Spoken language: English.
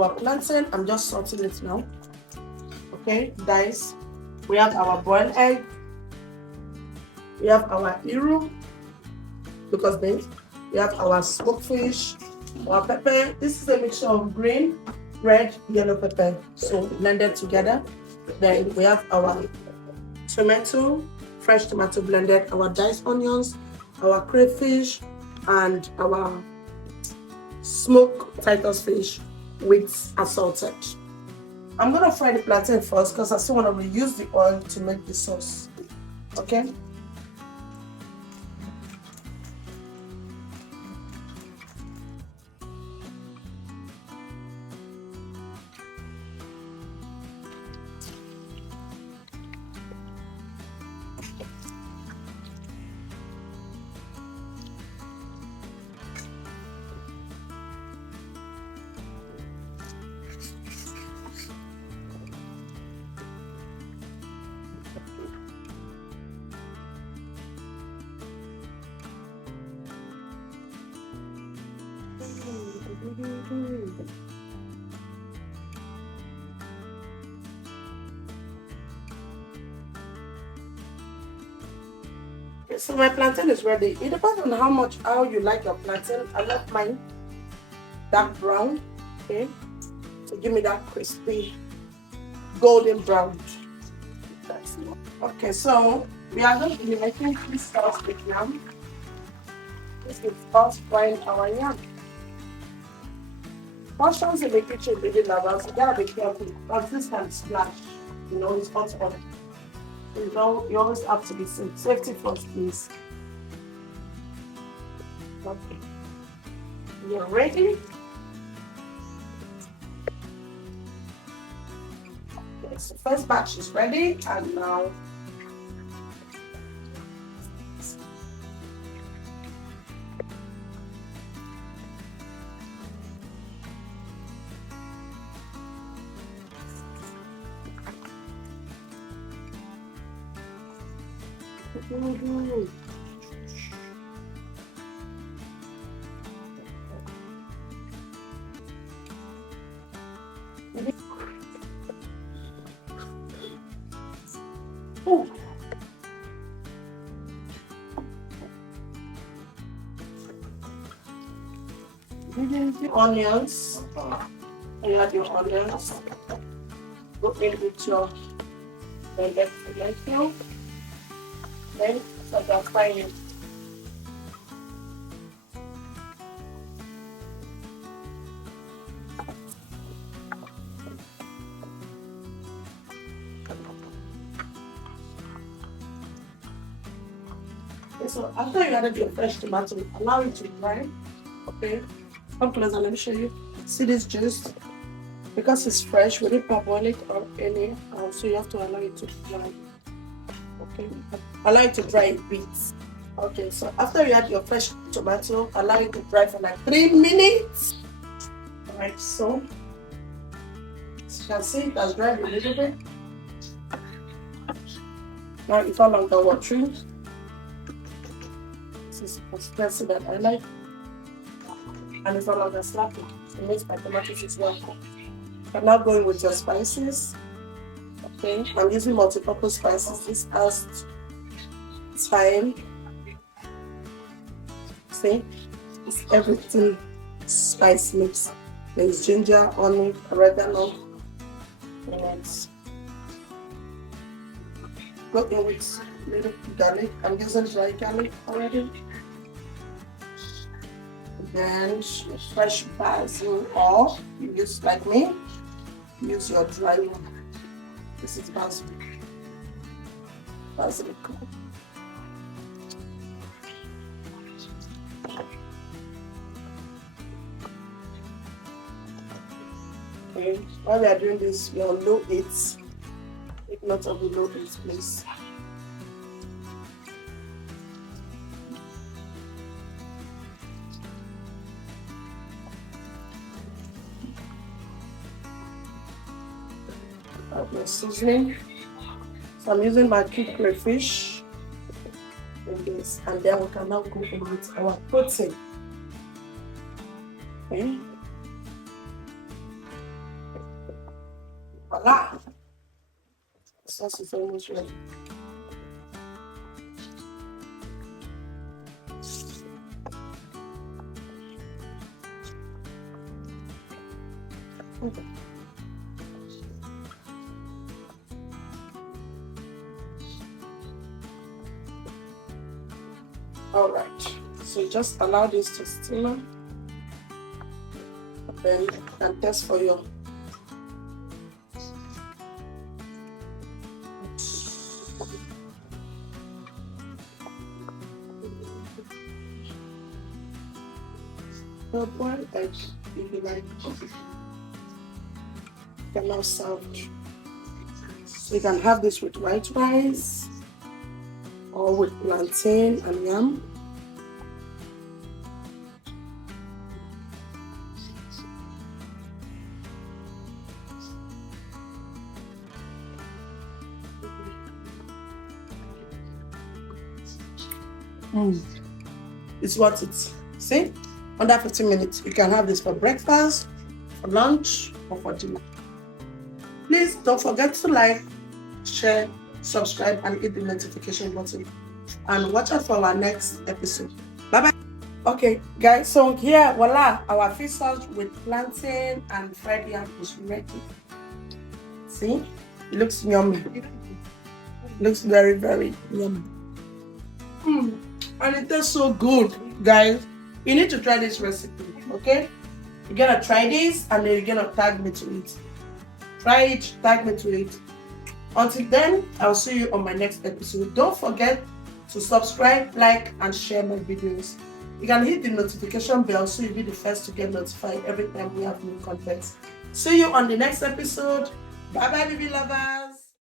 our plantain. I'm just sauteing it now. Okay, guys. We have our boiled egg. We have our iru, because then we have our smoked fish, our pepper. This is a mixture of green, red, yellow pepper, so blended together. Then we have our tomato, fresh tomato blended, our diced onions, our crayfish, and our smoked Titus fish with assorted. I'm gonna fry the plantain first because I still want to reuse the oil to make the sauce. Okay. So my plantain is ready. It depends on how you like your plantain. I like mine dark brown. Okay, so give me that crispy golden brown. That's it. Okay, so we are going to be making this sauce with yam. This is us frying our yam. Portions in the kitchen really love, so you gotta be careful because this can splash. You know, it's hot oil. You always have to be safe. Safety first, please. Okay. You're ready? Okay, so first batch is ready, and now the onions. You add your onions. Go in with your tomato. Then start your frying. Okay, so after you added your fresh tomato, allow it to dry. Okay, come closer, let me show you. See this juice? Because it's fresh, we didn't parboil it or any, so you have to allow it to dry. Okay, allow it to dry a bit. Okay, so after you add your fresh tomato, allow it to dry for like 3 minutes. Alright, so as you can see, it has dried a little bit. Now it's no longer watery. This is the consistency that I like. And it's no longer slappy. It makes my tomatoes is well cooked. I'm now going with your spices. Okay, I'm using multi-purpose spices. This has thyme. See, it's everything spice mix. There's ginger, onion, oregano, and go in with little garlic. I'm using dry garlic already. Then fresh basil, or you use like me, use your dry one. This is basil. Basil. Okay, while we are doing this, we are on low 8. Take note of the low 8, please. My seasoning. So I'm using my cube crayfish in this, and then we can now go in with our protein. Okay. Voila! The sauce is almost ready. Okay. All right. So just allow this to simmer. Then you can test for your boiled egg. If you like, you can now serve. So you can have this with white rice or with plantain and yam. It's worth it. See? Under 15 minutes, you can have this for breakfast, for lunch, or for dinner. Please don't forget to like, share, subscribe, and hit the notification button. And watch out for our next episode. Bye-bye. Okay, guys, so here, voila, our fish sauce with plantain and fried yam is ready. See? It looks yummy. Looks very, very yummy. And it tastes so good, guys. You need to try this recipe, okay? You're gonna try this and then you're gonna tag me to it. Try it, tag me to it. Until then, I'll see you on my next episode. Don't forget to subscribe, like, and share my videos. You can hit the notification bell so you'll be the first to get notified every time we have new content. See you on the next episode. Bye bye, Bibi lovers.